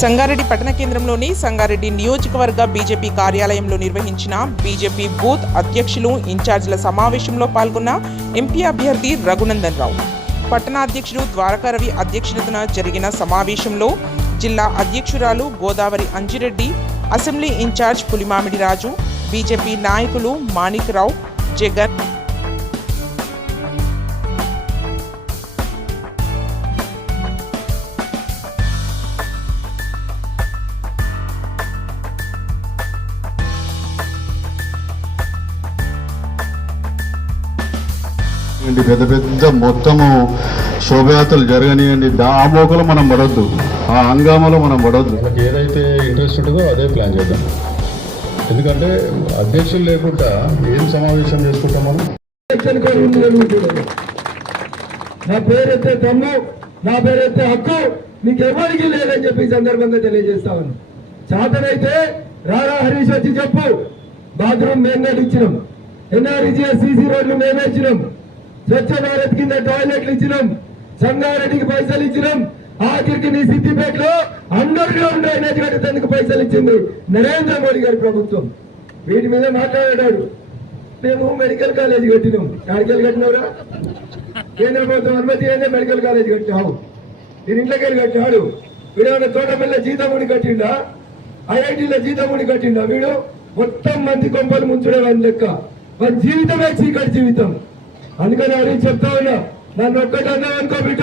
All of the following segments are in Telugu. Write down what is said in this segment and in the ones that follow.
సంగారెడ్డి పట్టణ కేంద్రంలోని సంగారెడ్డి నియోజకవర్గ బీజేపీ కార్యాలయంలో నిర్వహించిన బీజేపీ బూత్ అధ్యక్షులు ఇన్ఛార్జీల సమావేశంలో పాల్గొన్న ఎంపీ అభ్యర్థి రఘునందన్ రావు. పట్టణ అధ్యక్షుడు ద్వారకారవి అధ్యక్షతన జరిగిన సమావేశంలో జిల్లా అధ్యక్షురాలు Godavari Anjireddy assembly incharge Pulimamidi Raju BJP నాయకులు మాణిక్ రావు జగన్ పెద్ద పెద్ద మొత్తము శోభయాత్రలు జరగనియండి. ఆ మోకలో మనం పడొద్దు. ఆ హంగామాలో మనం పడొద్దు. మనకి ఏదైతే ఇంట్రెస్ట్ ఉంటుందో అదే ప్లాన్ చేద్దాం. ఎందుకంటే అధ్యక్షులు లేకుండా ఏం సమావేశం చేసుకుంటాం మనం? అడుగుతున్నాను. నా పేరెత్తే తమ్ము నా పేరెత్తే హక్కు నీకు ఎవరికి లేదని చెప్పి ఈ సందర్భంగా తెలియజేస్తామని. చాతనైతే రారా హరీష్ వచ్చి చెప్పు. బాత్రూమ్ మేము ఇచ్చినాం ఎన్ఆర్జీఎస్ సీసీ రోడ్లు మేమే ఇచ్చినాం. స్వచ్ఛ భారత్ కింద టాయిలెట్లు ఇచ్చినాం. సంగారెడ్డికి పైసలు ఇచ్చినాం. ఆఖరికి నీ సిద్దిపేటలో అండర్ గ్రౌండ్ డ్రైనేజ్ కట్టేందుకు పైసలు ఇచ్చింది నరేంద్ర మోడీ గారి ప్రభుత్వం. వీటి మీద మాట్లాడాడు. మేము మెడికల్ కాలేజ్ కట్టినాం. మెడికల్ కట్టినవరా? కేంద్ర ప్రభుత్వం అనుమతి అయితే మెడికల్ కాలేజ్ కట్టినావు. నేను ఇంట్లోకి వెళ్ళి కట్టినాడు. వీడు తోటపల్లి జీతముడి కట్టిండా? ఐఐటీలో జీతముడి కట్టిండా వీడు? మొత్తం మంది కొంపలు ముంచడం అని లెక్క. మన జీవితమే చీకటి జీవితం. అందుకని అని చెప్తా ఉన్నా నన్ను ఒక్కటన్నా అనుకో బిడ్డ.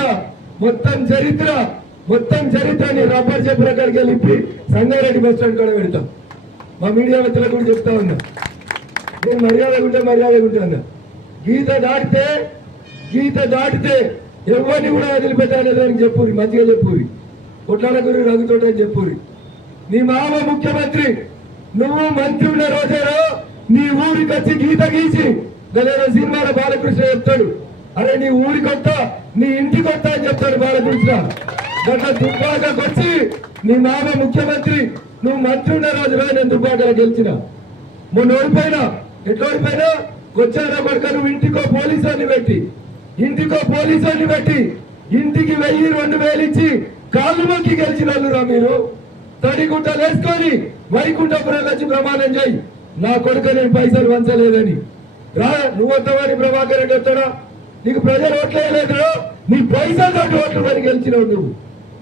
మొత్తం చరిత్ర మొత్తం చరిత్రని రబ్బర్ చెప్పిన కాడికి వెళ్ళి సంగారెడ్డి బస్ స్టాండ్ కూడా పెడతాం. మా మీడియా వ్యక్తులకు కూడా చెప్తా ఉన్నా. నేను మర్యాదగా ఉంటే మర్యాదగా ఉంటాను గీత దాటితే గీత దాటితే ఎవరిని కూడా వదిలిపెట్టాలని అని చెప్పురి మంచిగా చెప్పురి కొట్లాడ గురి రఘుతోట అని చెప్పురి నీ మామ ముఖ్యమంత్రి నువ్వు మంత్రి ఉన్న రోజేరో నీ ఊరికి వచ్చి గీత గీసి గదేదో సినిమాలో బాలకృష్ణ చెప్తాడు. అరే నీ ఊరికి నీ ఇంటికి అని చెప్తాడు బాలకృష్ణ. గట్ల దుబ్బాకకు వచ్చి నీ మామ ముఖ్యమంత్రి నువ్వు మంత్రి ఉన్న రోజు నేను దుబ్బాకలో గెలిచిన. మొన్న ఓడిపోయినా ఎట్లా ఓడిపోయినా వచ్చారా కొడుక నువ్వు ఇంటికో పోలీసుని పెట్టి ఇంటికో పోలీసుని పెట్టి ఇంటికి వెయ్యి రెండు వేలు ఇచ్చి కాళ్ళు మొక్కి గెలిచిన మీరు. తడిగుంటలు వేసుకొని వైకుంఠపురం వచ్చి ప్రమాణం చేయి. నా కొడుకు నేను పైసలు వంచలేదని రా నువ్వు వస్తావని ప్రభాకర్ రెడ్డి వస్తాడా? నీకు ప్రజలు ఓట్లేయలేదు నీ పైసలు తోటి ఓట్లు మరి గెలిచినావు నువ్వు.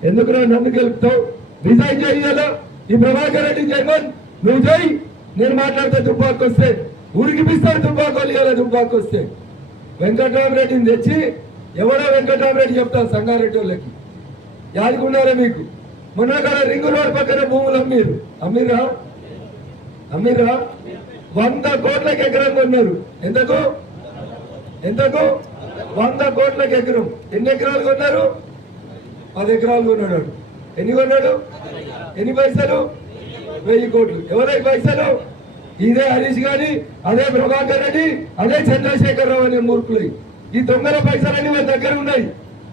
ఎందుకు నన్ను గెలుపుతావు? రిజైన్ చేయాలా ఈ ప్రభాకర్ రెడ్డి జగన్ నువ్వు చేయి. నేను మాట్లాడితే దుబ్బాకు వస్తే. ఉరికిపిస్తాడు తుపాకు ఇవ్వాలి దుబ్బాకు వస్తే. వెంకటరామరెడ్డిని తెచ్చి ఎవడో వెంకటరామరెడ్డి చెప్తాను సంగారెడ్డి వాళ్ళకి. యాదుకున్నారా మీకు? మొన్న రింగు రోడ్ పక్కన భూములు అమ్మిరు అమ్మిరా అమ్మిరా వంద కోట్లకు ఎకరం కొన్నారు. ఎంతకు ఎంతకు వంద కోట్లకు ఎకరం. ఎన్ని ఎకరాలు కొన్నారు? పది ఎకరాలు కొన్నాడు ఎన్ని కొన్నాడు? ఎన్ని పైసలు? వెయ్యి కోట్లు. ఎవరై పైసలు? ఇదే హరీష్ గాని అదే ప్రభాకర్ రెడ్డి అదే చంద్రశేఖరరావు అనే మూర్ఖులు. ఈ దొంగల పైసలన్నీ వాళ్ళ దగ్గర ఉన్నాయి.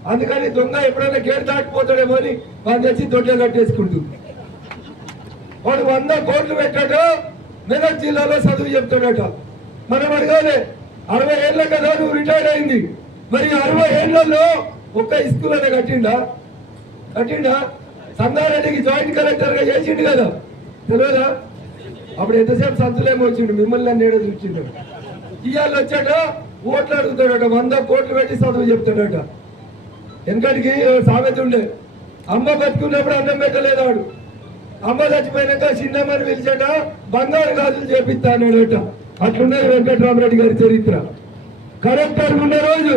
అందుకని దొంగ ఎప్పుడైనా గేట్ దాటిపోతాడేమో అని వాళ్ళు తెచ్చి దొడ్డ కట్టేసుకుంటుంది. వాడు వంద కోట్లు పెట్టాడు. మెదక్ జిల్లాలో చదువు చెప్తాడట మనం అడగాలి అరవై ఏళ్ళ కదా నువ్వు రిటైర్ అయింది. మరి అరవై ఏళ్ళలో ఒక్క స్కూల్ అనే కట్టిండా? కట్టిండా? సంగారెడ్డికి జాయింట్ కలెక్టర్గా చేసిండు కదా. తెలియదా? అప్పుడు ఎంతసేపు సంతులేమో వచ్చిండు మిమ్మల్ని నన్ను చూచిండు ఇవాళ వచ్చాట ఓట్లు అడుగుతాడట వంద కోట్లు పెట్టి చదువు చెప్తాడట. వెనకటికి సామెత ఉండే. అమ్మ బతుకున్నప్పుడు అన్నం పెట్టలేదు వాడు అమ్మ చచ్చిపోయినాక చిన్నమ్మని పిలిచాట బంగారు గాజులు చేపిస్తానట అట్లున్నది వెంకటరామరెడ్డి గారి చరిత్ర. కలెక్టర్ ఉన్న రోజు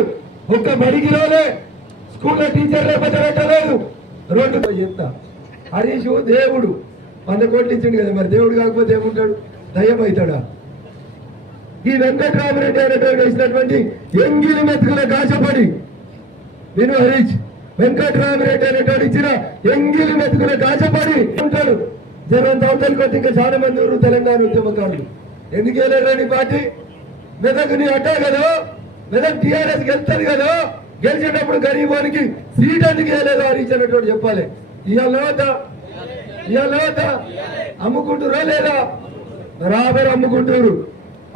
ఒక్క బడికి రాలే స్కూల్లో టీచర్ లేకపోతే పెట్టలేదు. రోడ్డు చెప్తా. హరీష్ దేవుడు. వంద కోట్లు ఇచ్చిండు కదా మరి దేవుడు కాకపోతే ఏముంటాడు? దయ్యమవుతాడా ఈ వెంకటరామరెడ్డి అనేటువంటి వచ్చినటువంటి ఎంగిలి మెతుకుల కాశపడి విను హరీష్ వెంకటరామరెడ్డి అనేటువంటి ఇచ్చిన ఎంగిలి మెతుకుల కాశపడి ఉంటాడు జనం కొద్ది ఇంకా చాలా మంది ఉన్నారు తెలంగాణ ఉద్యమకారులు. ఎందుకు వెళ్ళారని పార్టీ? మెదక్ నీ అట్టా కదా? మెదక్ టీఆర్ఎస్ గెలుస్తుంది కదా? గెలిచేటప్పుడు గరీబానికి సీట్ ఎందుకు వేయలేదు హరీష్ చెప్పాలి. ఇవాళ ఇవాళ అమ్ముకుంటురా లేదా? రాబర్ అమ్ముకుంటారు.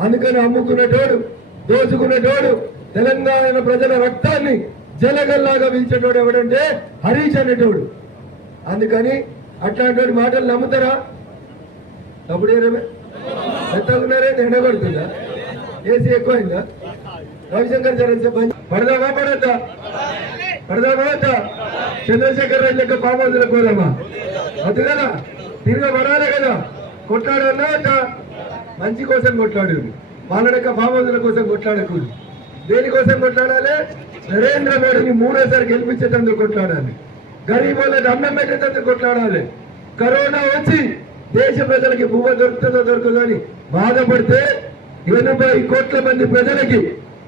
అందుకని అమ్ముకునేటోడు దోచుకునేటోడు తెలంగాణ ప్రజల రక్తాన్ని జలగల్లాగా వీల్చేటోడు ఎవడంటే హరీష్ అనేటోడు. అందుకని అట్లాంటి మాటలు నమ్ముతారా? తప్పుడు ఏరమే ఎంతకున్నారే ఎండగొడుతుందా ఏసీ ఎక్కువైందా? రవిశంకర్ చరణ్ చెప్పండి పడదామా పడద్దా? పడదామా వద్దా చంద్రశేఖర్ రెడ్డి లెక్క పామోదులకు పోదామా అది కదా తిరిగి పడాలి కదా. కొట్లాడన్నా వద్దా మంచి కోసం కొట్లాడు వాళ్ళ యొక్క పామోదుల కోసం కొట్లాడకూడదు. దేనికోసం కొట్లాడాలి? నరేంద్ర మోడీని మూడోసారి గెలిపించేటందుకు కొట్లాడాలి. గరీబ్ వాళ్ళకి అన్నం పెట్టేటందుకు కొట్లాడాలి. కరోనా వచ్చి దేశ ప్రజలకి భూమ దొరుకుతుందో దొరుకుతుందని అని బాధపడితే ఎనభై కోట్ల మంది ప్రజలకి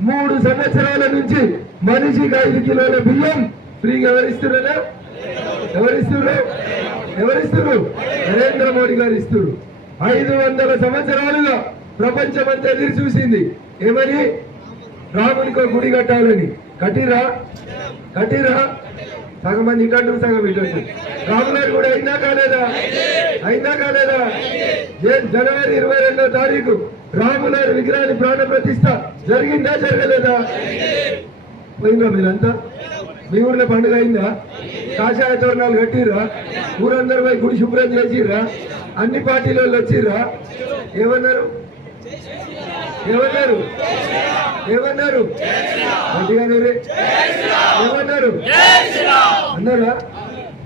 మూడు సంవత్సరాల నుంచి మనిషికి ఐదు కిలోల బియ్యం ఫ్రీగా ఎవరిస్తున్నారా? ఎవరిస్తున్నారు? ఎవరిస్తున్నారు? నరేంద్ర మోడీ గారు ఇస్తున్నారు. ఐదు వందల సంవత్సరాలుగా ప్రపంచమంతా ఎదురు చూసింది. ఏమని రామునికి గుడి కట్టాలని. కట్టిరా? కట్టిరా? సగం మంది ఇటు సగం ఇటు రామునాడు కూడా అయిందా కాలేదా? అయిందా కాలేదా? జనవరి ఇరవై రెండో తారీఖు రామునాడు విగ్రహాన్ని ప్రాణ ప్రతిష్ట జరిగిందా జరగలేదా? పోయిందా మీరంతా? మీ ఊర్లో పండుగ అయిందా? కాషాయ తోరణాలు కట్టిరా ఊరందరూ పోయి గుడి శుభ్రం చేసిరా అన్ని పార్టీల వాళ్ళు వచ్చిర్రా? ఏమన్నారు? ఏమన్నారు? ఏమన్నారు? ఏమన్నారు? అన్నారా?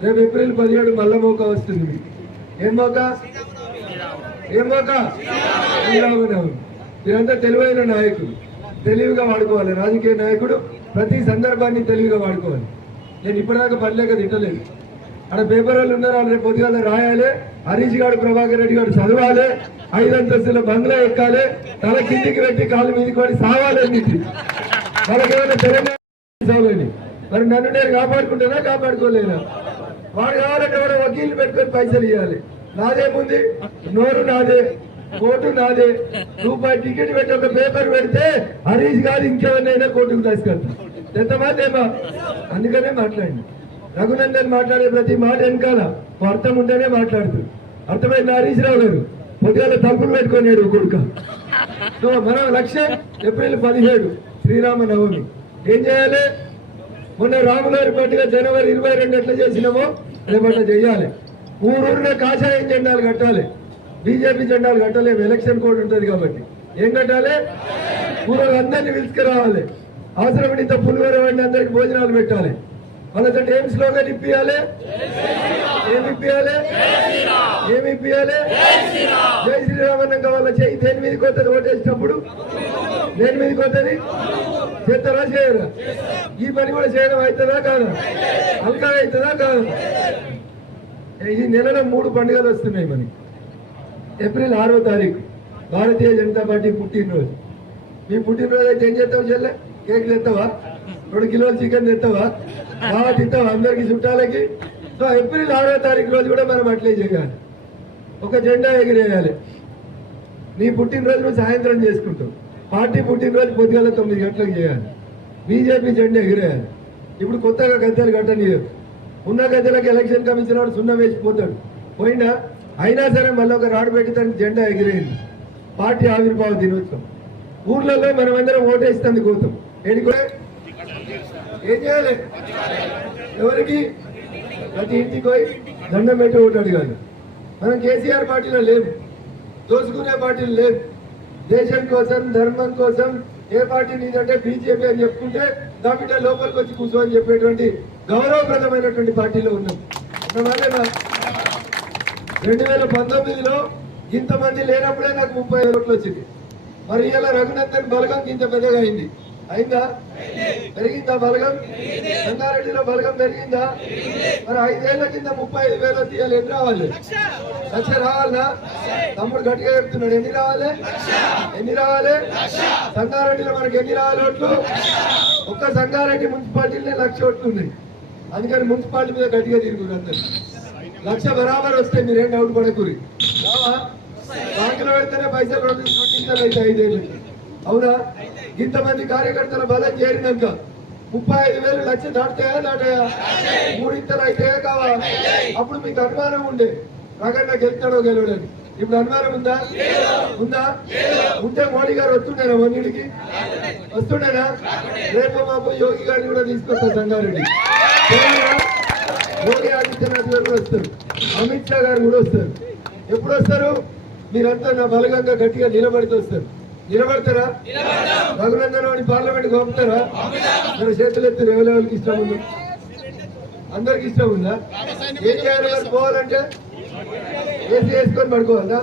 రేపు ఏప్రిల్ పదిహేడు మల్ల మోక వస్తుంది. మీకు. ఏం మోక? ఏం మోక? శ్రీరామనవమి. మీరంతా తెలివైన నాయకుడు తెలివిగా వాడుకోవాలి. రాజకీయ నాయకుడు ప్రతి సందర్భాన్ని తెలివిగా వాడుకోవాలి. నేను ఇప్పటిదాకా పనిలేక తిట్టలేదు. అక్కడ పేపర్ వాళ్ళు ఉన్నారు? వాళ్ళు రేపు పొద్దుగాల రాయాలి. హరీష్ గారు ప్రభాకర్ రెడ్డి గారు చదవాలి. ఐదు అంతస్తుల బంగ్లా ఎక్కాలి తల కిందికి పెట్టి కాలు మీదకి పడి సావాలి వాళ్ళకేమైనా తెలంగాణ మరి నన్ను నేను కాపాడుకుంటానా కాపాడుకోలేనా? వాడు కావాలంటే కూడా వకీలు పెట్టుకొని పైసలు ఇవ్వాలి నాదేముంది నోరు నాదే కోర్టు నాదే. రూపాయి టికెట్ పెట్టి ఒక పేపర్ పెడితే హరీష్ కాదు ఇంకెవరినైనా కోర్టుకు తీసుకెళ్తా ఎంతమందేమా అందుకనే మాట్లాడింది. రఘునందన్ మాట్లాడే ప్రతి మాట వెనకాల అర్థం ఉంటేనే మాట్లాడుతుంది. అర్థమైంది హరీష్ రావు గారు? పొద్దుగాల తలుపులు పెట్టుకునేడు కొడుక. సో మన లక్ష్యం ఏప్రిల్ పదిహేడు శ్రీరామ నవమి ఏం చేయాలి? మొన్న రాములారి పార్టీగా జనవరి ఇరవై రెండు ఎట్లా చేసినామో రేపట్లా చేయాలి. ఊరూరిన కాషాయం జెండాలు కట్టాలి. బీజేపీ జెండాలు కట్టలేము. ఎలక్షన్ కోడ్ ఉంటుంది కాబట్టి. ఏం కట్టాలి? ఊరు అందరినీ పిలుచుకురావాలి. అవసరమైన ఇంత పులివర అందరికి భోజనాలు పెట్టాలి. వాళ్ళతో ఏం స్లోగన్ ఇప్పియాలి ఏమి ఇప్పియాలి ఏమి ఇప్పియాలి జై శ్రీరామ్ అన్నాక వాళ్ళ చేయి దేని మీద కొత్తది ఓటేసినప్పుడు దేని మీద కొత్తది చేస్తారా చేయరా? ఈ పని కూడా చేయడం అవుతుందా కాదా? అల్కా అవుతుందా కాదా? ఈ నెలలో మూడు పండుగలు వస్తున్నాయి మనకి ఏప్రిల్ ఆరో తారీఖు భారతీయ జనతా పార్టీ పుట్టినరోజు. మీ పుట్టినరోజు అయితే ఏం చేస్తావు చెల్లె? కేక్ తెస్తావా రెండు కిలోలు చికెన్ తెస్తావా బాగా తింటావా అందరికి చుట్టాలకి? సో ఏప్రిల్ ఆరో తారీఖు రోజు కూడా మనం అట్లే చేయాలి. ఒక జెండా ఎగిరేయాలి. నీ పుట్టినరోజు నువ్వు సాయంత్రం చేసుకుంటావు. పార్టీ పుట్టినరోజు పొద్దుగల తొమ్మిది గంటలకు చేయాలి. బీజేపీ జెండా ఎగిరేయాలి. ఇప్పుడు కొత్తగా గద్దెలు కట్టనియరు ఉన్న గద్దెలకు ఎలక్షన్ కమిషన్ వాడు సున్నా వేసిపోతాడు పోయినా అయినా సరే మళ్ళీ ఒక రాడు పెట్టి దానికి జెండా ఎగిరేయండి. పార్టీ ఆవిర్భావ దినోత్సవం. ఊర్లలో మనమందరం ఓటేసి తందుకోతాం ఏంటి ఏం చేయాలి? ఎవరికి? ప్రతి ఇంటికి పోయి దండం పెట్టి ఓటు అడగాలి మనం కేసీఆర్ పార్టీలో లేవు దోచుకునే పార్టీలు లేవు. దేశం కోసం ధర్మం కోసం ఏ పార్టీ నీదంటే బీజేపీ అని చెప్పుకుంటే దాంట్లో లోపలికి వచ్చి కూర్చోని చెప్పేటువంటి గౌరవప్రదమైనటువంటి పార్టీలో ఉన్నాం. ఉన్నామా రెండు వేల పంతొమ్మిదిలో ఇంతమంది లేనప్పుడే నాకు ముప్పై ఐదు ఓట్లు వచ్చింది. మరి ఇలా రఘునందన్ బలగం ఇంత పెద్దగా అయింది. అయిందా? పెరిగిందా బలగం? సంగారెడ్డిలో బలగం పెరిగిందా? మరి ఐదేళ్ళ కింద ముప్పై ఐదు వేల తీయాలి ఎన్ని రావాలి? లక్ష రావాలా తమ్ముడు గట్టిగా చెప్తున్నాడు ఎన్ని రావాలి? ఎన్ని రావాలి? సంగారెడ్డిలో మనకి ఎన్ని రావాలి ఓట్లు? ఒక్క సంగారెడ్డి మున్సిపాలిటీలో లక్ష ఓట్లు అందుకని మున్సిపాలిటీ మీద గట్టిగా తిరుగురు అందరు. లక్ష బరాబర్ వస్తే మీరేం డౌట్ పడకూరి. రావా? బ్యాంకులో పెడితేనే పైసలు రెండు చూపించాలి అయితే ఐదేళ్ళకి అవునా? ఇంతమంది కార్యకర్తల బలం చేరినాక ముప్పై ఐదు వేలు లక్ష దాటుతాయా దాటాయా? మూడింతలు అయితే కావా? అప్పుడు మీకు అనుమానం ఉండే. రగన్న గెలుతాడో గెలవడని ఇప్పుడు అనుమానం ఉందా? ఉందా? ఉంటే మోడీ గారు వస్తుండేనా మొన్నిడికి? వస్తుండేనా? రేపు మాపు యోగి గారిని కూడా తీసుకొస్తా సంగారెడ్డి. యోగి ఆదిత్య ఆదిత్యనాథ్ గారు కూడా వస్తారు. అమిత్ షా గారు కూడా వస్తారు. ఎప్పుడు వస్తారు? మీరంతా నా బలగంగా గట్టిగా నిలబడితే వస్తారు. నిలబడతారా? రఘునందన్ వాడిని పార్లమెంట్ పంపుతారా మన చేతులు ఎత్తున ఎవరెవరికి ఇష్టం ఉంది? అందరికి ఇష్టం ఉందా? ఏం చేయాలి మరి పోవాలంటే? ఏసీ వేసుకొని పడుకోవాలా?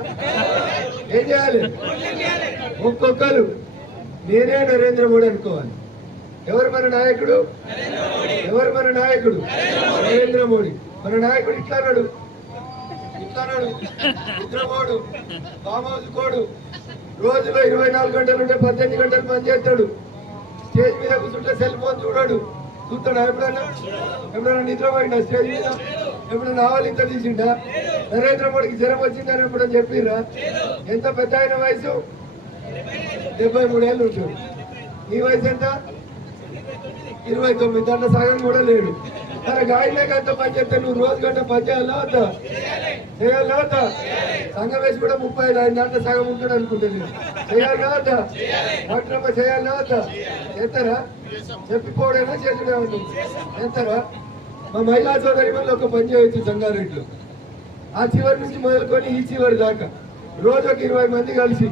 ఏం చేయాలి? ఒక్కొక్కరు నేనే నరేంద్ర మోడీ అనుకోవాలి. ఎవరు మన నాయకుడు? ఎవరు మన నాయకుడు? నరేంద్ర మోడీ. మన నాయకుడు ఇట్లా అన్నాడు ఇట్లా అన్నాడు నిద్రపోడు హౌస్ కోడు. రోజులో ఇరవై నాలుగు గంటలు ఉంటే పద్దెనిమిది గంటలు పనిచేస్తాడు స్టేజ్ మీద కూర్చుంటే సెల్ ఫోన్ చూడాడు. చూస్తాడా? ఎప్పుడైనా ఎప్పుడైనా నిద్రపోయిందా స్టేజ్ మీద? ఎప్పుడైనా ఆవలి ఇంత తీసిండా? నరేంద్ర మోడీకి జ్వరం వచ్చిందని ఎప్పుడైనా చెప్పిరా ఎంత పెద్ద ఆయన వయసు? డెబ్బై మూడేళ్ళు ఉంటుంది నీ వయసు ఎంత? ఇరవై తొమ్మిది. దాంట్లో సగం కూడా లేడు. మరి గాయలే గంట పని చెప్తే నువ్వు రోజు గంట పని చేయాలా అంతా చేయాలి కదా సంఘం వేసి కూడా ముప్పై ఐదు ఆయన దాంట్లో సగం ఉంటాడు అనుకుంటుంది చేయాలి కదా డాక్టర్ అమ్మ చేయాలా వద్దా చేస్తారా? చెప్పిపోవడైనా చేసుడే ఉంటుంది చేస్తారా? మా మహిళా సోదరి వల్ల ఒక పని చేయొచ్చు సంగారెడ్డిలో. ఆ చివరి నుంచి మొదలుకొని ఈ చివరి దాకా. రోజు ఒక ఇరవై మంది కలిసి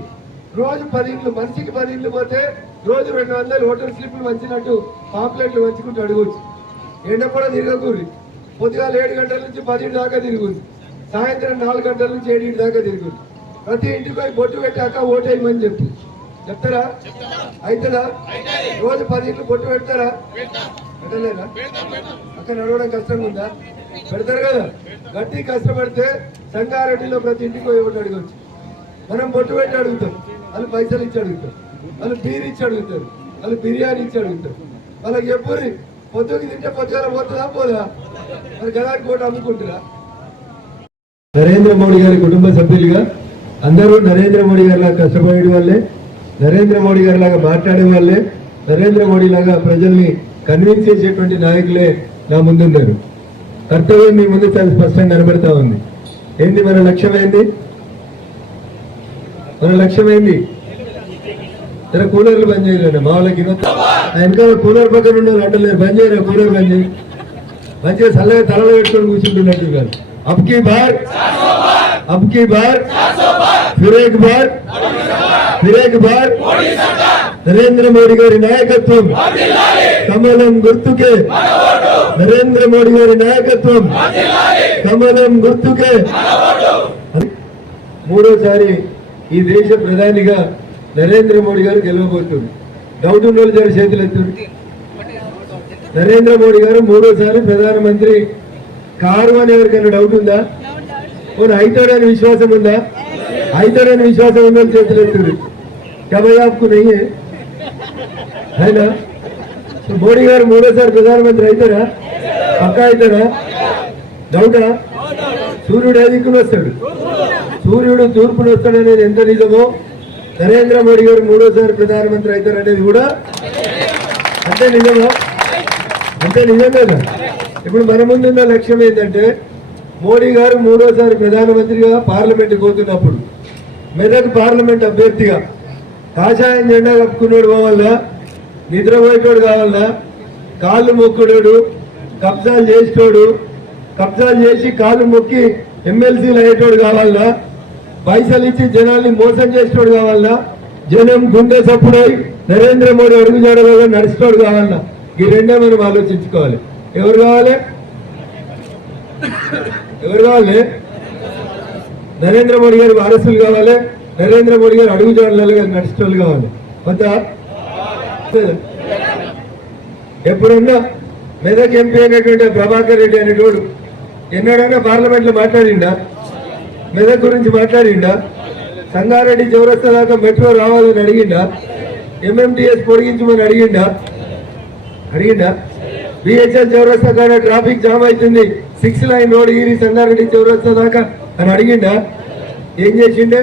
రోజు పది ఇండ్లు మనిషికి పది ఇండ్లు పోతే రోజు రెండు వందలు హోటల్ స్లిప్లు వంచినట్టు పాంప్లెట్లు వంచుకుంటూ అడగవచ్చు ఎండ కూడా తిరగకూరి పొద్దుగాల ఏడు గంటల నుంచి పదిహేడు దాకా తిరుగుంది సాయంత్రం నాలుగు గంటల నుంచి ఏడింటి దాకా తిరుగుంది ప్రతి ఇంటికి పోయి బొట్టు పెట్టాక ఓటేయమని చెప్పు. చెప్తారా? అవుతుందా రోజు పది ఇంట్లు బొట్టు పెడతారా? పెట్టలేదా? అక్కడ నడవడం కష్టంగా ఉందా పెడతారు కదా. గట్టి కష్టపడితే సంగారెడ్డిలో ప్రతి ఇంటికి పోయి ఒకటి అడగచ్చు. మనం బొట్టు పెట్టి అడుగుతాం. వాళ్ళు పైసలు ఇచ్చి అడుగుతాం వాళ్ళు బీర్ ఇచ్చి అడుగుతారు. వాళ్ళు బిర్యానీ ఇచ్చి అడుగుతారు. వాళ్ళకి ఎప్పుడు పొద్దుకి తింటే పొద్దుగా పోతుందా పోదా మరి గదానికి కూడా అమ్ముకుంటారా? నరేంద్ర మోడీ గారి కుటుంబ సభ్యులుగా అందరూ నరేంద్ర మోడీ గారి లాగా కష్టపడే వాళ్ళే నరేంద్ర మోడీ గారి లాగా మాట్లాడే వాళ్ళే నరేంద్ర మోడీ లాగా ప్రజల్ని కన్విన్స్ చేసేటువంటి నాయకులే నా ముందున్నారు కర్తవ్యం మీ ముందు చాలా స్పష్టంగా కనబడతా ఉంది. ఏంది మన లక్ష్యం ఏంది? మన లక్ష్యం ఏంది? కూలర్లు బంద్ చేయలేండి మా వాళ్ళకి వెనకాల కూలర్ పక్కన ఉన్నారు వాళ్ళు అంటలేరు బంద్ చేయరా కూలర్ బంద్ చేయి. మంచిగా చల్లగా తలలో పెట్టుకొని కూర్చుంటున్నట్టు కాదు अब की बार। अब కీ बार। फिर एक बार। फिर एक बार। నరేంద్ర మోడీ గారి నాయకత్వం కమలం గుర్తుకే నరేంద్ర మోడీ గారి నాయకత్వం కమలం గుర్తుకే మూడోసారి ఈ దేశ ప్రధానిగా నరేంద్ర మోడీ గారు గెలవబోతుంది డౌట్ ఉన్న వాళ్ళు చేతులు ఎత్తుంది నరేంద్ర మోడీ గారు మూడోసారి ప్రధానమంత్రి కారు అని ఎవరికైనా డౌట్ ఉందా? పోనీ అవుతాడని విశ్వాసం ఉందా? అవుతాడని విశ్వాసం ఉన్న చేతులు ఎత్తుడు. కబాయి ఆప్కు నెయ్యి అయినా? మోడీ గారు మూడోసారి ప్రధానమంత్రి అవుతారా? పక్కా అవుతారా? డౌటా? సూర్యుడు ఏ దిక్కున వస్తాడు? సూర్యుడు తూర్పున వస్తాడనేది ఎంత నిజమో నరేంద్ర మోడీ గారు మూడోసారి ప్రధానమంత్రి అవుతారనేది కూడా అంతే నిజమా? అంతే నిజం కదా? ఇప్పుడు మన ముందున్న లక్ష్యం ఏంటంటే మోడీ గారు మూడోసారి ప్రధానమంత్రిగా పార్లమెంట్ పోతున్నప్పుడు మెదక్ పార్లమెంట్ అభ్యర్థిగా కాషాయం జెండా కప్పుకున్నాడు కావాలా నిద్రపోయేటోడు కావాలా కాళ్ళు మొక్కుడోడు కబ్జాలు చేసేటోడు కబ్జాలు చేసి కాళ్ళు మొక్కి ఎమ్మెల్సీలు అయ్యేటోడు కావాలా పైసలు ఇచ్చి జనాల్ని మోసం చేసేటోడు కావాలా జనం గుండె సప్పుడై నరేంద్ర మోడీ అడుగుజాడలో నడిచేటోడు కావాలా ఈ రెండే మనం ఆలోచించుకోవాలి. ఎవరు కావాలి? ఎవరు కావాలి? నరేంద్ర మోడీ గారి వారసులు కావాలి. నరేంద్ర మోడీ గారు అడుగు అడుగుజాడలలో నడిచేటోళ్ళు కావాలి. వద్దా? ఎప్పుడన్నా మెదక్ ఎంపీ అయినటువంటి ప్రభాకర్ రెడ్డి అనేటోడు ఎన్నడైనా పార్లమెంట్లో మాట్లాడిండా? మెదక్ గురించి మాట్లాడిండా? సంగారెడ్డి చౌరస్తా దాకా మెట్రో రావాలని అడిగిండా? ఎంఎంటీఎస్ పొడిగించమని అడిగిండా? అడిగిండా? బిహెచ్ఎల్ చౌరస్తా కాడ ట్రాఫిక్ జామ్ అవుతుంది. సిక్స్ లైన్ రోడ్ ఈరి సంగారెడ్డి చౌరస్తా దాకా. అని అడిగిండా? ఏం చేసిండే?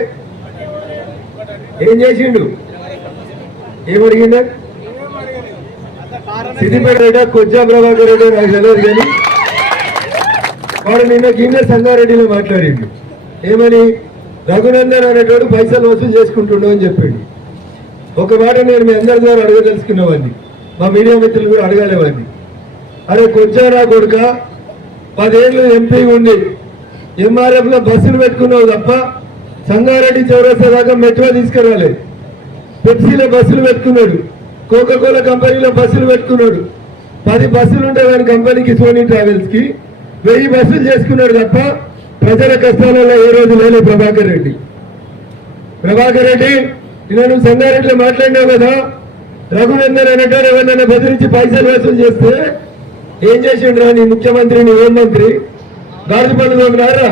ఏం చేసిండు? ఏమడిగిండే సిద్దిపేట రెడ్డి కొజ్జా ప్రభాకర్ రెడ్డి నాకు తెలియదు కానీ? వాడు నిన్న గిన్నె సంగారెడ్డిలో మాట్లాడిండు. ఏమని? రఘునందన్ అనేటోడు పైసలు వసూలు చేసుకుంటుండు అని చెప్పిండు. ఒక మాట నేను మీ అందరి ద్వారా అడగదలుచుకున్నవాడిని మా మీడియా మిత్రులు కూడా అడగాలేవాడిని అరే కొజ్జా కొడుక పదేళ్ళు ఎంపీ ఉండి ఎంఆర్ఎఫ్లో బస్సులు పెట్టుకున్నావు తప్ప సంగారెడ్డి చౌరస్తా దాకా మెట్రో తీసుకురాలే. పెప్సీలో బస్సులు పెట్టుకున్నాడు కోకా కోలా కంపెనీలో బస్సులు పెట్టుకున్నాడు. పది బస్సులు ఉంటాయి వాడి కంపెనీకి సోనీ ట్రావెల్స్కి వెయ్యి బస్సులు చేసుకున్నాడు తప్ప ప్రజల కష్టాలలో ఏ రోజు లేదు ప్రభాకర్ రెడ్డి. ప్రభాకర్ రెడ్డి ఇలా నువ్వు సంగారెడ్డిలో మాట్లాడినావు కదా రఘునందన్ అనగా ఎవరినైనా బెదిరించి పైసలు వసూలు చేస్తే ఏం చేసిండ్రా నీ ముఖ్యమంత్రి నీ హోం మంత్రి? గాజు పనులు రారా?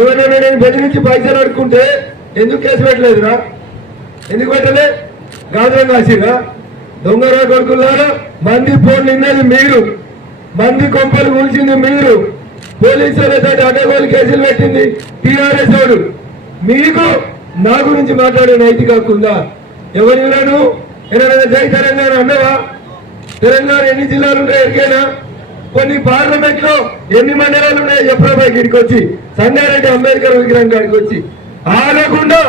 ఎవరైనా నేను బెదిరించి పైసలు అడుక్కుంటే ఎందుకు కేసు పెట్టలేదురా? ఎందుకు పెట్టలే? గాజులం కాసిరా దొంగరా కొడుకులారా? మంది ఫోన్ నిన్నది మీరు. మంది కొంపలు కూల్చింది మీరు. పోలీసులతో అడ్డగోలు కేసులు పెట్టింది టీఆర్ఎస్ వాడు. మీకు నా గురించి మాట్లాడే నైతిక హక్కుందా ఎవరు వినను ఏమైనా జై తెలంగాణ అన్నవా? తెలంగాణ ఎన్ని జిల్లాలు ఉంటాయి ఎరికైనా కొన్ని పార్లమెంట్లో ఎన్ని మండలాలు ఉన్నాయి? చెప్పరాబాయ్ గిడికి వచ్చి సంగారెడ్డి అంబేద్కర్ విగ్రహం కాడికి వచ్చి. ఆగకుండా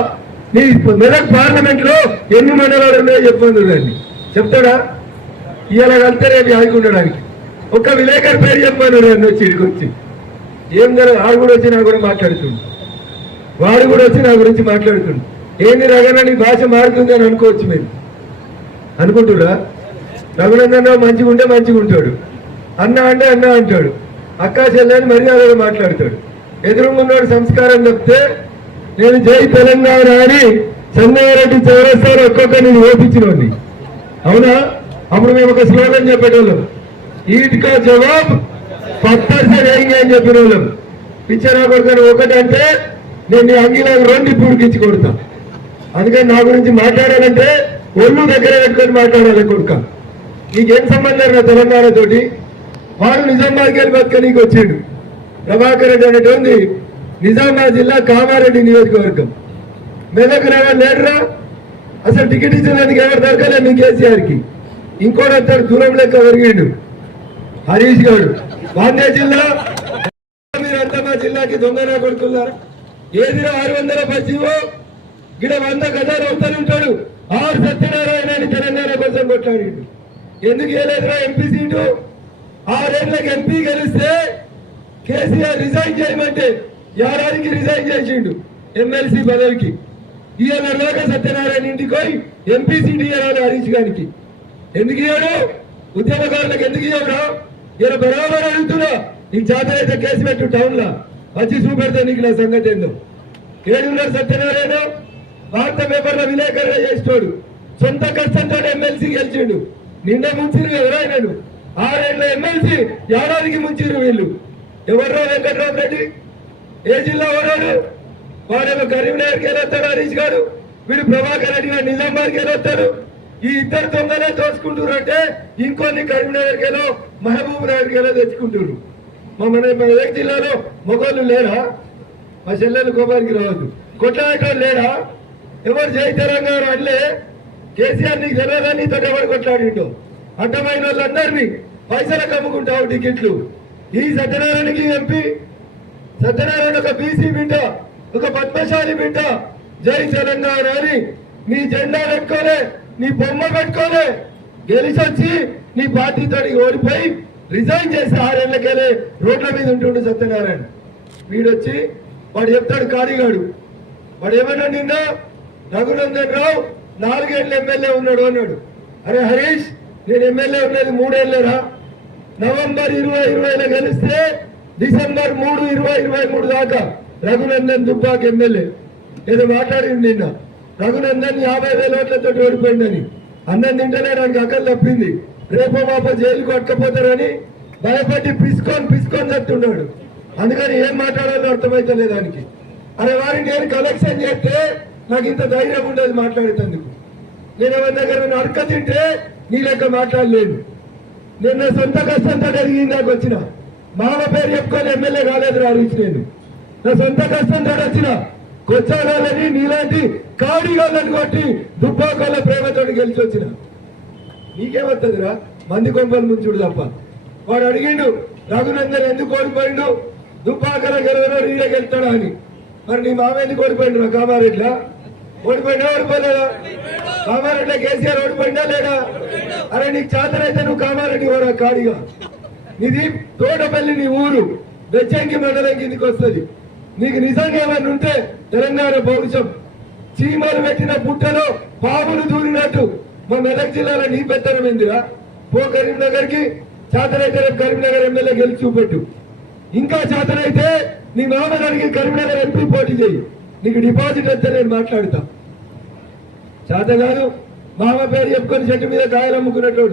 నీ మెదక్ పార్లమెంట్లో ఎన్ని మండలాలు ఉన్నాయో చెప్పండి దాన్ని చెప్తాడా? ఇవాళ కలిస్తే రేపు ఒక ఒక్క పేరు చెప్పాను నన్ను వచ్చి ఇడికి వచ్చి. ఏం జరగదు ఆడు కూడా వచ్చి నా కూడా మాట్లాడుతుంది వాడు కూడా వచ్చి నా గురించి మాట్లాడుతుంది ఏంది రగన నీ భాష మారుతుంది అని అనుకోవచ్చు మీరు. అనుకుంటురా రఘునందనరావు మంచిగా ఉంటే మంచిగా ఉంటాడు అన్న అంటే అన్న అంటాడు. అక్క చెల్లెని మర్యాదగా మాట్లాడతాడు. ఎదురుగున్నాడు సంస్కారం చెప్తే నేను జై తెలంగాణ అని సంగారెడ్డి చౌరస్తాను నేను ఓపించినోడిని. అవునా? అప్పుడు మేము ఒక స్లోగన్ చెప్పేటోళ్ళం. ఈట్కా జవాబ్ పత్తర్ సే అని చెప్పిన వాళ్ళం పిచ్చరా కొడుకని ఒకటంటే నేను నీ అంగిలాగా రెండు పూడికిచ్చి కొడతా. అందుకని నా గురించి మాట్లాడాలంటే ఒళ్ళు దగ్గర పెట్టుకొని మాట్లాడాలి కొడుక. నీకేం సంబంధం రా తెలంగాణ తోటి వాడు నిజామాబాద్కి వెళ్ళి బతకనీకి వచ్చిండు. ప్రభాకర్ రెడ్డి అనేటువంటి నిజామాబాద్ జిల్లా కామారెడ్డి నియోజకవర్గం. మెదక్ నగర్ లేడరా అసలు టికెట్ ఇచ్చినందుకు ఎవరు దొరకలేదు మీ కేసీఆర్కి. ఇంకోటి అతడు దూరం లెక్క ఒరిగిండు. హరీష్ గారు వాందే జిల్లా. మీరంతా మా జిల్లాకి దొంగనా కొడుకున్నారా ఏదిరా ఆరు వందల పచ్చివో గిడ వంద గజాలు అవుతానే ఉంటాడు. ఆరు సత్యనారాయణ అని తెలంగాణ కోసం కొట్లాడిండు. ఎందుకు వేయలేదురా ఎంపీ సీటు? ఆరేళ్ళకి ఎంపీ గెలిస్తే కేసీఆర్ రిజైన్ చేయమంటే ఏడాదికి రిజైన్ చేసిండు ఎమ్మెల్సీ పదవికి. ఈయన లోక సత్యనారాయణ ఇంటికి పోయి ఎంపీ సీట్ ఇవ్వాలి హరీష్ గారికి. ఎందుకు ఇవ్వడు ఉద్యమకారులకు ఎందుకు ఇవ్వడు ఈయన బరాబర్ అడుగుతున్నా నీకు చేతనైతే కేసు పెట్టు టౌన్లో వచ్చి చూపెడతా నీకు నా సంగతి ఏందో. ఏడున్నర సత్యనారాయణ వార్త పేపర్లో విలేకరుగా చేసినోడు సొంత కష్టంతో ఎమ్మెల్సీ గెలిచిండు. నిన్న ముంచిరు ఎవరైనాడు? ఆరేళ్ళ ఎమ్మెల్సీ ఏడాదికి ముంచిరు వీళ్ళు. ఎవర్రా వెంకట్రామ రెడ్డి ఏ జిల్లా ఓడాడు? వాడేమో కరీంనగర్కి వెళ్ళొస్తాడు హరీష్ గారు? వీడు ప్రభాకర్ రెడ్డి గారు నిజామాబాద్కి వెళ్ళొస్తారు ఈ ఇద్దరు దొంగలే దోచుకుంటారు అంటే ఇంకొన్ని కరీంనగర్కి వెళ్ళో మహబూబ్ నగర్కి వెళ్ళో తెచ్చుకుంటారు మా మన ఏ జిల్లాలో మొగోళ్ళు లేరా? మా చెల్లెలు గోపాలకి రావద్దు. కొట్లాడటం లేడా? ఎవరు జై తెలంగాణ అంటే కేసీఆర్ నీకు తెలియదా? నీతో ఎవరు కొట్లాడిండో అడ్డమైన వాళ్ళందరినీ పైసలకు అమ్ముకుంటావు టికెట్లు. ఈ సత్యనారాయణకి ఎంపీ సత్యనారాయణ ఒక బీసీ బిడ్డ ఒక పద్మశాలి బిడ్డ. జై తెలంగాణ అని నీ జెండా పెట్టుకోలే నీ బొమ్మ పెట్టుకోలే. గెలిచొచ్చి నీ పార్టీతో ఓడిపోయి రిజైన్ చేసి ఆరేళ్ళకెళ్ళే రోడ్ల మీద ఉంటుండు సత్యనారాయణ. వీడొచ్చి వాడు చెప్తాడు కాడిగాడు వాడు ఏమన్నా నిన్న? రఘునందన్ రావు నాలుగేళ్ళు ఎమ్మెల్యే ఉన్నాడు అన్నాడు. అరే హరీష్ నేను ఎమ్మెల్యే ఉన్నది మూడేళ్ళరా నవంబర్ ఇరవై ఇరవైలో కలిస్తే డిసెంబర్ మూడు ఇరవై ఇరవై మూడు దాకా రఘునందన్ దుబ్బాక్ ఎమ్మెల్యే. ఏదో మాట్లాడింది నిన్న. రఘునందన్ యాభై వేల ఓట్లతో ఓడిపోయిందని. అన్నం తింటేనే నాకు అక్కలు తప్పింది. రేపో మాప జైలుకు కొట్టకపోతారని భయపడి పిసుకొని పిసుకొని చెప్తున్నాడు అందుకని ఏం మాట్లాడాలో అర్థమైతలే దానికి. అరే వారిని నేను కలెక్షన్ చేస్తే నాకు ఇంత ధైర్యం ఉండేది మాట్లాడేటందుకు. నేను ఎవరి దగ్గర అడక తింటే నీ లెక్క మాట్లాడలేను నిన్న సొంత కష్టంతో జరిగింది నాకు వచ్చిన. మామ పేరు చెప్పుకొని ఎమ్మెల్యే కాలేదు హరీష్ నేను. నా సొంత కష్టంతో వచ్చిన. కొచ్చాలని నీలాంటి కాడిగాళ్ళని కొట్టి దుబ్బాకోళ్ళ ప్రేమతో గెలిచి వచ్చిన. నీకేమవుతుందిరా మంది కొంపలు ముంచుడు తప్ప. వాడు అడిగిండు రఘునందన్ ఎందుకు ఓడిపోయిండు? దుబ్బాకల గెలవనాడు నీడే గెలుతాడా అని. మరి నీ మామ ఎందుకు ఓడిపోయిండు రా కామారెడ్లా ఓడిపోయినా ఓడిపోలేదా? కామారెడ్డి కేసీఆర్ ఓడిపోయిందా లేడా అరే నీకు చేతనైతే నువ్వు కామారెడ్డి ఓరా కాడిగా ఇది తోటపల్లి నీ ఊరు. బెచ్చంకి మండలం కిందికి వస్తుంది. నీకు నిజంగా ఏమన్నా ఉంటే తెలంగాణ పౌరుషం. చీమలు పెట్టిన పుట్టలో పాములు దూరినట్టు మా మెదక్ జిల్లాలో నీ పెత్తనం ఏందిరా? పో కరీంనగర్కి చేతనైతే రేపు కరీంనగర్ ఎమ్మెల్యే గెలిచి చూపెట్టు. ఇంకా చేతనైతే నీ మామగారికి కరీంనగర్ ఎంపీ పోటీ చేయి నీకు డిపాజిట్ వస్తే నేను మాట్లాడతాను చేత కాదు మామ పేరు చెప్పుకొని చెట్టు మీద కాయలు అమ్ముకున్నట్టు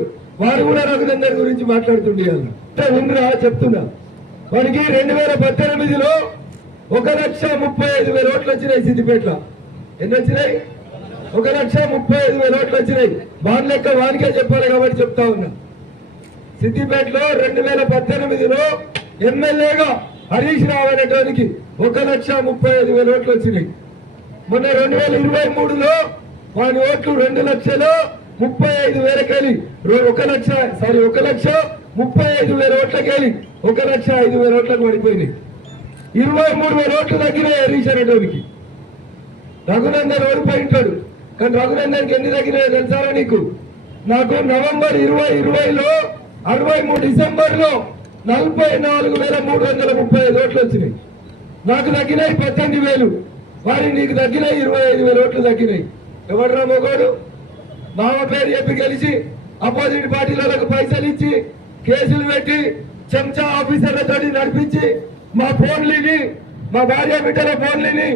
కూడా రఘునందన్ గురించి మాట్లాడుతుండే అంటే ఉందిరా చెప్తున్నా. వాడికి రెండు వేల పద్దెనిమిదిలో ఒక లక్ష ముప్పై ఐదు వేల ఓట్లు వచ్చినాయి సిద్దిపేటలో. ఎన్ని వచ్చినాయి? ఒక లక్ష ముప్పై ఐదు వేల ఓట్లు వచ్చినాయి. వాని లెక్క వానికే చెప్పాలి కాబట్టి చెప్తా ఉన్నా. సిద్దిపేటలో రెండు వేల పద్దెనిమిదిలో ఎమ్మెల్యేగా హరీష్ రావు అనేటానికి ఒక లక్ష ముప్పై ఐదు వేల ఓట్లు వచ్చినాయి. మొన్న రెండు వేల ఇరవై మూడులో వాడి ఓట్లు రెండు లక్షలు ముప్పై ఐదు వేలకెళ్ళి రో- ఒక లక్ష సారీ ఒక లక్ష ముప్పై ఐదు వేల ఓట్లకెళ్ళి ఒక లక్ష ఐదు వేల ఓట్లకు పడిపోయినాయి ఇరవై మూడు వేల ఓట్లు తగ్గినాయి హరీష్ అనేటోనికి రఘునందన్ ఓడిపోయి ఉంటాడు. కానీ రఘునందన్కి ఎన్ని తగ్గినాయో తెలుసారా నీకు? నాకు నవంబర్ ఇరవై ఇరవైలో అరవై మూడు డిసెంబర్లో నలభై నాలుగు వేల మూడు వందల ముప్పై ఐదు ఓట్లు వచ్చినాయి. నాకు తగ్గినాయి పద్దెనిమిది వేలు. వారి నీకు తగ్గినాయి ఇరవై ఐదు వేల ఓట్లు తగ్గినాయి. ఎవడరా మొగోడు? మామ పేరు చెప్పి గెలిచి అపోజిట్ పార్టీలకు పైసలు ఇచ్చి కేసులు పెట్టి చెంచా ఆఫీసర్లతో నడిపించి మా ఫోన్లిని మా భార్య బిడ్డల ఫోన్లిని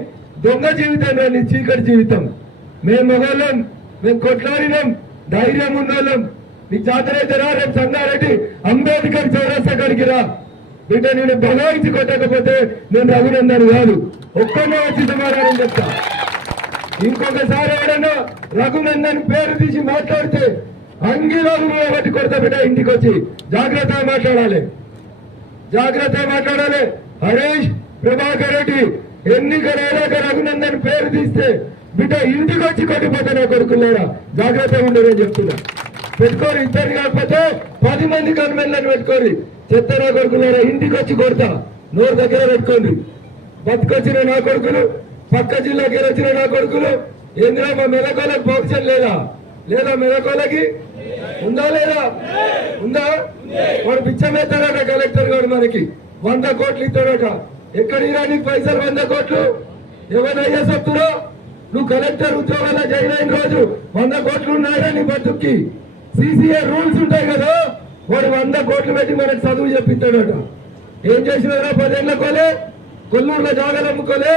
దొంగ జీవితం రండి చీకటి జీవితం. మేము మొగోళ్ళం మేము కొట్లాడినాం ధైర్యం ఉన్నోళ్ళం. నీ జాతరైతే రా రేపు సంగారెడ్డి అంబేద్కర్ చౌరస్తా కాడికి రా. బిడ్డ నేను బలాయించి కొట్టకపోతే నేను రఘునందన్ కాదు. ఒక్కనే వచ్చి సమాధానం చెప్తా. ఇంకొకసారి ఎవడన్నా రఘునందన్ పేరు తీసి మాట్లాడితే అంగిరాలు బట్టి కొడతా బిడ్డ ఇంటికి వచ్చి జాగ్రత్తగా మాట్లాడాలి. జాగ్రత్తగా మాట్లాడాలి. హరీష్ ప్రభాకర్ రెడ్డి ఎన్నికలు అయ్యాక రఘునందన్ పేరు తీస్తే బిడ్డ ఇంటికి వచ్చి కొట్టిపోతాను కొడుకున్నారా జాగ్రత్తగా అని చెప్తున్నా. పెట్టుకోరు ఇద్దరు కాకపోతే పది మంది కనుమెల్లని పెట్టుకోరు. చెత్తరా కొడుకున్నారా ఇంటికి వచ్చి కొడతా. నోరు దగ్గర పెట్టుకోండి. బతికొచ్చిన నా కొడుకులు పక్క జిల్లాకి వచ్చిన నా కొడుకులు. ఏంద్రా మా మెలకోలకు పౌరుషం లేదా? లేదా మెలకోలకి ఉందా లేదా? ఉందా? వాడు పిచ్చమేస్తాడట కలెక్టర్ గారు మనకి. వంద కోట్లు ఇస్తాడట. ఎక్కడ నీకు పైసలు వంద కోట్లు? ఎవరయ్యా చెప్తున్నా? నువ్వు కలెక్టర్ ఉద్యోగాల్లో జాయిన్ అయిన రోజు వంద కోట్లు ఉన్నాయా నీ బతుక్కి? సిసిఐ రూల్స్ ఉంటాయి కదా వాడు వంద కోట్లు పెట్టి మనకు చదువు చెప్పిస్తాడట ఏం చేసినారా పదేళ్ళ కోలే? కొల్లూరులో జాగాలు అమ్ముకోలే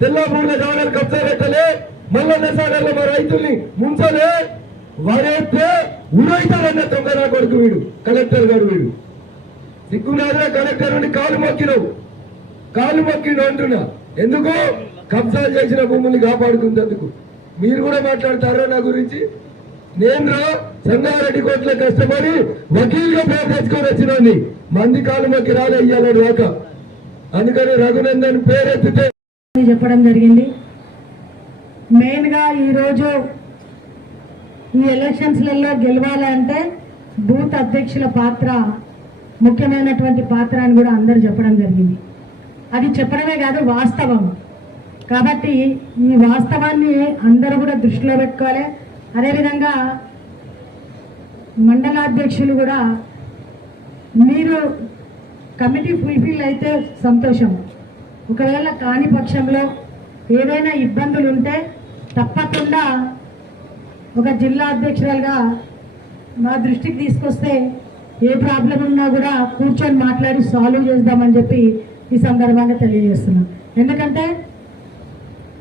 తెల్లాపూర్లో జాగాలు కబ్జా పెట్టలే మల్లన్న సాగర్లో మా రైతుల్ని ముంచలే. వాడైతే ఉరైతాడన్న తొందర కొడుకు వీడు కలెక్టర్ గారు వీడు. సిగ్గునాథరా కలెక్టర్ నుండి కాలు మొక్కినవు. కాలు మొక్కిను అంటున్నా. ఎందుకు? కబ్జా చేసిన భూముల్ని కాపాడుకున్నందుకు. మీరు కూడా మాట్లాడతారా నా గురించి? నేను రా సంగారెడ్డి కోట్ల కష్టపడి వకీల్గా పేరు తెచ్చుకొని మంది కాలు మొక్కి రాలే ఇయ్యాలని రాక అందుకని రఘునందన్ పేరెత్తితే చెప్పడం జరిగింది. మెయిన్గా ఈరోజు ఈ ఎలక్షన్స్లలో గెలవాలంటే బూత్ అధ్యక్షుల పాత్ర ముఖ్యమైనటువంటి పాత్ర అని కూడా అందరు చెప్పడం జరిగింది. అది చెప్పడమే కాదు వాస్తవం. కాబట్టి ఈ వాస్తవాన్ని అందరూ కూడా దృష్టిలో పెట్టుకోవాలి. అదేవిధంగా మండలాధ్యక్షులు కూడా మీరు కమిటీ ఫుల్ఫిల్ అయితే సంతోషం. ఒకవేళ కాని పక్షంలో ఏదైనా ఇబ్బందులు ఉంటే తప్పకుండా ఒక జిల్లా అధ్యక్షురాలుగా మా దృష్టికి తీసుకొస్తే ఏ ప్రాబ్లం ఉన్నా కూడా కూర్చొని మాట్లాడి సాల్వ్ చేద్దామని చెప్పి ఈ సందర్భంగా తెలియజేస్తున్నాం. ఎందుకంటే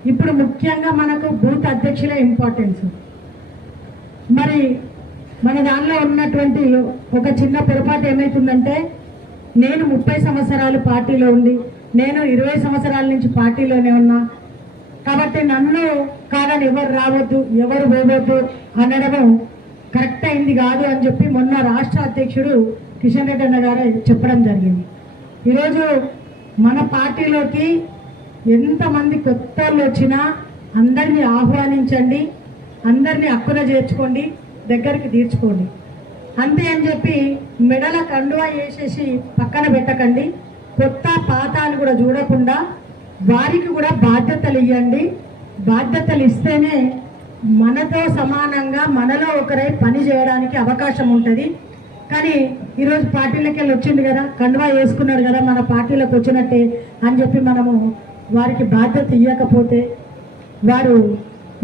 ఇప్పుడు ముఖ్యంగా మనకు బూత్ అధ్యక్షులే ఇంపార్టెన్స్ మరి మన దానిలో ఉన్నటువంటి ఒక చిన్న పొరపాటు ఏమవుతుందంటే నేను ముప్పై సంవత్సరాలు పార్టీలో ఉండి నేను ఇరవై సంవత్సరాల నుంచి పార్టీలోనే ఉన్నా. కాబట్టి నన్ను కాదని ఎవరు రావద్దు ఎవరు పోవద్దు అనడము కరెక్ట్ అయింది కాదు అని చెప్పి మొన్న రాష్ట్ర అధ్యక్షుడు కిషన్ రెడ్డి అన్న గారు చెప్పడం జరిగింది. ఈరోజు మన పార్టీలోకి ఎంతమంది కొత్త వాళ్ళు వచ్చినా అందరినీ ఆహ్వానించండి అందరినీ అక్కున చేర్చుకోండి దగ్గరికి తీర్చుకోండి. అంతే అని చెప్పి మెడల కండువా వేసేసి పక్కన పెట్టకండి. కొత్త పాత అని కూడా చూడకుండా వారికి కూడా బాధ్యతలు ఇవ్వండి బాధ్యతలు ఇస్తేనే మనతో సమానంగా మనలో ఒకరై పని చేయడానికి అవకాశం ఉంటుంది. కానీ ఈరోజు పార్టీలకి వెళ్ళి వచ్చింది కదా కండువా వేసుకున్నాడు కదా మన పార్టీలకు వచ్చినట్టే అని చెప్పి మనము వారికి బాధ్యత ఇవ్వకపోతే వారు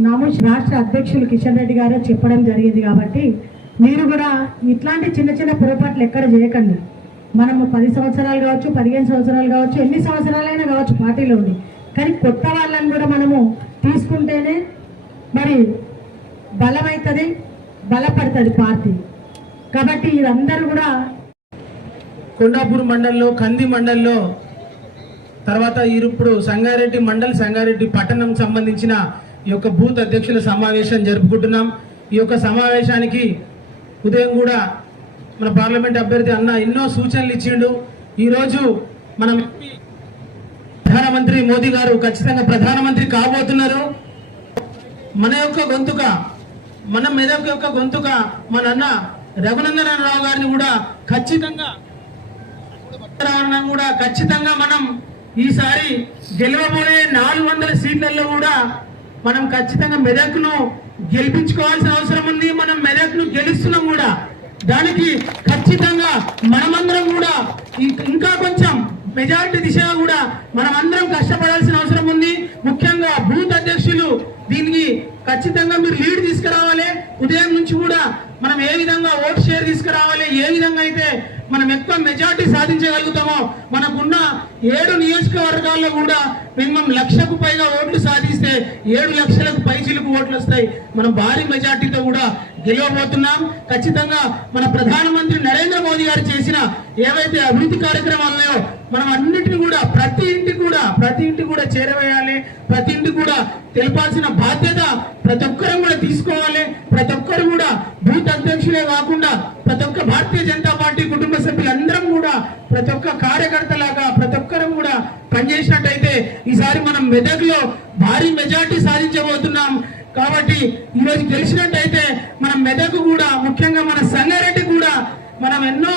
నామూష్ రాష్ట్ర అధ్యక్షులు కిషన్ రెడ్డి గారే చెప్పడం జరిగింది కాబట్టి మీరు కూడా ఇట్లాంటి చిన్న చిన్న పొరపాట్లు ఎక్కడ చేయకండి. మనము పది సంవత్సరాలు కావచ్చు పదిహేను సంవత్సరాలు కావచ్చు ఎన్ని సంవత్సరాలైనా కావచ్చు పార్టీలో ఉంది కానీ కొత్త వాళ్ళని కూడా మనము తీసుకుంటేనే మరి బలమవుతుంది బలపడుతుంది పార్టీ. కాబట్టి ఇదందరూ కూడా కొండాపూర్ మండల్లో కంది మండల్లో తర్వాత ఇప్పుడు సంగారెడ్డి మండల్ సంగారెడ్డి పట్టణం సంబంధించిన ఈ యొక్క బూత్ అధ్యక్షుల సమావేశం జరుపుకుంటున్నాం. ఈ యొక్క సమావేశానికి ఉదయం కూడా మన పార్లమెంట్ అభ్యర్థి అన్న ఎన్నో సూచనలు ఇచ్చిండు. ఈరోజు మనం ప్రధానమంత్రి మోదీ గారు ఖచ్చితంగా ప్రధానమంత్రి కాబోతున్నారు. మన యొక్క గొంతుక మన మెదక్ యొక్క గొంతుక మన అన్న రఘునందనరావు గారిని కూడా ఖచ్చితంగా కూడా ఖచ్చితంగా మనం ఈసారి గెలవబోయే నాలుగు వందల సీట్లలో కూడా మనం ఖచ్చితంగా మెదక్ను గెలిపించుకోవాల్సిన అవసరం ఉంది. మనం మెదక్ను గెలుస్తున్నాం కూడా. దానికి ఖచ్చితంగా మనమందరం కూడా ఇంకా కొంచెం మెజారిటీ దిశగా కూడా మనమందరం కష్టపడాల్సిన అవసరం ఉంది. ముఖ్యంగా బూత్ అధ్యక్షులు దీనికి ఖచ్చితంగా మీరు లీడ్ తీసుకురావాలి. ఉదయం నుంచి కూడా మనం ఏ విధంగా ఓట్ షేర్ తీసుకురావాలి ఏ విధంగా అయితే మనం ఎక్కువ మెజార్టీ సాధించగలుగుతామో మనకున్న ఏడు నియోజకవర్గాల్లో కూడా మినిమం లక్షకు పైగా ఓట్లు సాధిస్తే ఏడు లక్షలకు పై ఓట్లు వస్తాయి. మనం భారీ మెజార్టీతో కూడా గెలవబోతున్నాం. ఖచ్చితంగా మన ప్రధానమంత్రి నరేంద్ర మోదీ గారు చేసిన ఏవైతే అభివృద్ధి కార్యక్రమాలున్నాయో మనం అన్నిటిని కూడా ప్రతి ఇంటికి కూడా ప్రతి ఇంటికి కూడా చేరవేయాలి. ప్రతి ఇంటికి కూడా తెలపాల్సిన బాధ్యత ప్రతి ఒక్కరు కూడా తీసుకోవాలి. ప్రతి ఒక్కరు కూడా బూత్ అధ్యక్షులే కాకుండా ప్రతి ఒక్క భారతీయ జనతా పార్టీ కుటుంబ సభ్యులందరం కూడా ప్రతి ఒక్క కార్యకర్తలాగా ప్రతి ఒక్క ఒక్కరం కూడా పనిచేసినట్టయితే ఈసారి మనం మెదక్లో భారీ మెజార్టీ సాధించబోతున్నాం. కాబట్టి ఈరోజు గెలిచినట్టయితే మనం మెదక్ కూడా ముఖ్యంగా మన సంగారెడ్డి కూడా మనం ఎన్నో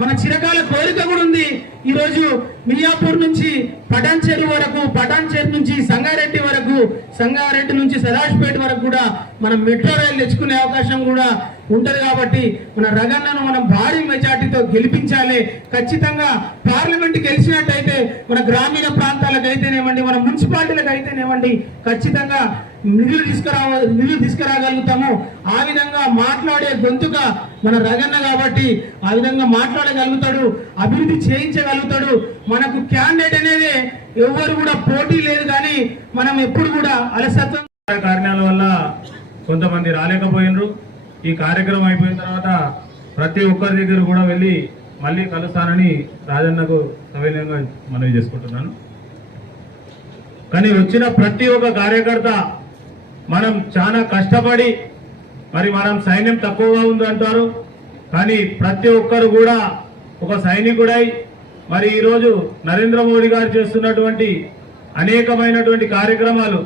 మన చిరకాల కోరిక కూడా ఉంది. ఈ రోజు మియాపూర్ నుంచి పటాన్ చెరు వరకు పటాన్ చెరు నుంచి సంగారెడ్డి వరకు సంగారెడ్డి నుంచి సరాజ్పేట వరకు కూడా మనం మెట్రో రైలు తెచ్చుకునే అవకాశం కూడా ఉంటుంది. కాబట్టి మన రగన్నను మనం భారీ మెజార్ గెలిపించాలి. ఖచ్చితంగా పార్లమెంట్ గెలిచినట్టయితే మన గ్రామీణ ప్రాంతాలకు అయితేనేవ్వండి మన మున్సిపాలిటీలకు అయితేనేవ్వండి ఖచ్చితంగా నిధులు తీసుకురావ నిధులు తీసుకురాగలుగుతాము. ఆ విధంగా మాట్లాడే గొంతుక మన రగన్న కాబట్టి ఆ విధంగా మాట్లాడగలుగుతాడు అభివృద్ధి చేయించగలుగుతాడు. మనకు క్యాండిడేట్ అనేది ఎవరు కూడా పోటీ లేదు కానీ మనం ఎప్పుడు కూడా అలసత్వం కారణాల వల్ల కొంతమంది రాలేకపోయినరు. ఈ కార్యక్రమం అయిపోయిన తర్వాత ప్రతి ఒక్కరి దగ్గర కూడా వెళ్ళి మళ్ళీ కలుస్తానని రాజన్నకు సవినయంగా మనవి చేసుకుంటున్నాను. కానీ వచ్చిన ప్రతి ఒక్క కార్యకర్త మనం చాలా కష్టపడి మరి మనం సైన్యం తక్కువగా ఉంది అంటారు. కానీ ప్రతి ఒక్కరు కూడా ఒక సైనికుడై మరి ఈరోజు నరేంద్ర మోడీ గారు చేస్తున్నటువంటి అనేకమైనటువంటి కార్యక్రమాలు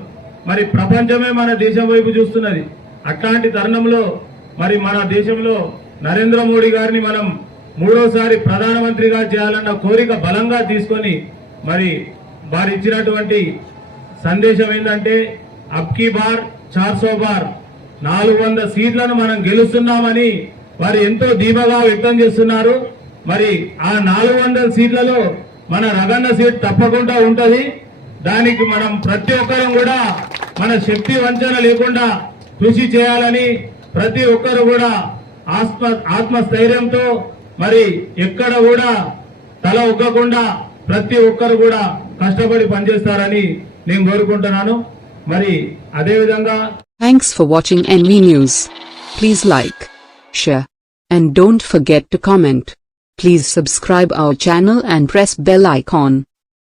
మరి ప్రపంచమే మన దేశం వైపు చూస్తున్నది. అట్లాంటి తరుణంలో మరి మన దేశంలో నరేంద్ర మోడీ గారిని మనం మూడోసారి ప్రధానమంత్రిగా చేయాలన్న కోరిక బలంగా తీసుకొని మరి వారు ఇచ్చినటువంటి సందేశం ఏంటంటే అబ్కీ బార్ చార్సో బార్. నాలుగు వంద సీట్లను మనం గెలుస్తున్నామని వారు ఎంతో ధీమగా వ్యక్తం చేస్తున్నారు. మరి ఆ నాలుగు వందల సీట్లలో మన రగన్న సీట్ తప్పకుండా ఉంటుంది. దానికి మనం ప్రతి ఒక్కరం కూడా మన శక్తి వంచన లేకుండా కృషి చేయాలని ప్రతి ఒక్కరు కూడా ఆత్మ ఆత్మస్థైర్యంతో మరి ఎక్కడ కూడా తల ఒగ్గకుండా ప్రతి ఒక్కరు కూడా కష్టపడి పనిచేస్తారని నేను కోరుకుంటున్నాను. మరి అదేవిధంగా thanks for watching NV news please like share and don't forget to comment please subscribe our channel and press bell icon